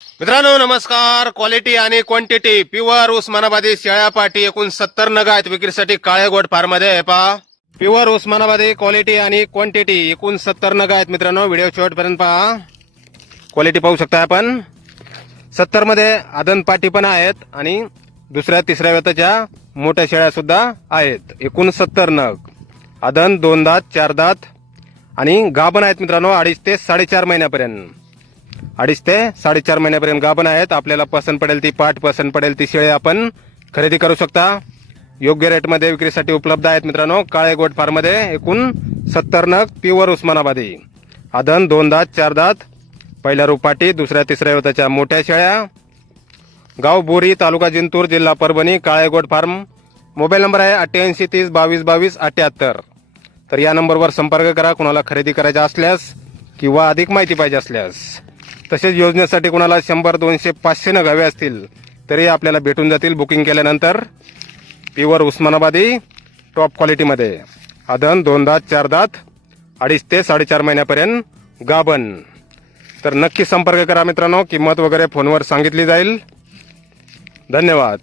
मित्रांनो नमस्कार. क्वालिटी आणि क्वांटिटी प्युअर उस्मानाबादी शेळ्या पाटी एकूण 70 नग आहेत विक्रीसाठी काळेगोट फार्म मध्ये आहे. पहा प्युअर उस्मानाबादी क्वालिटी आणि क्वांटिटी एकूण 70 नग आहेत. मित्रांनो व्हिडिओ शेवटपर्यंत पहा. क्वालिटी पाहू शकता आपण. 70 मध्ये आदन पाटी पण आहेत आणि दुसऱ्या तिसऱ्या वेताच्या मोठ्या शेळ्या सुद्धा आहेत. एकूण 70 नग. आदन 2 दात 4 दात आणि गाभण आहेत मित्रांनो 2.5 ते 4.5 महिन्यापर्यंत. 2.5 ते 4.5 महिन्यापर्यंत गाभण आहेत. आपल्याला पसंत पडेल ती पाट, पसंत पडेल ती शेळी आपण खरेदी करू शकता. योग्य रेटमध्ये विक्रीसाठी उपलब्ध आहेत मित्रांनो. काळेगोट फार्म मध्ये एकूण 70 नग प्युअर उस्मानाबादी. आदन 2 दात 4 दात, पहिल्या रुपाटी, दुसऱ्या तिसऱ्या वेताच्या मोठ्या शेळ्या. गाव बोरी, तालुका जिंतूर, जिल्हा परभणी. काळेगोट फार्म. मोबाईल नंबर आहे 88 30 22 22 78. तर या नंबरवर संपर्क करा कुणाला खरेदी करायचा असल्यास किंवा अधिक माहिती पाहिजे असल्यास. तसेच योजनेसाठी कुणाला 100 200 500 नग हवे असतील तरी आपल्याला भेटून जातील बुकिंग केल्यानंतर. प्युअर उस्मानाबादी टॉप क्वालिटीमध्ये. आदन 2 दात 4 दात, 2.5 ते 4.5 महिन्यापर्यंत गाभण. तर नक्की संपर्क करा मित्रांनो. किंमत वगैरे फोनवर सांगितली जाईल. धन्यवाद.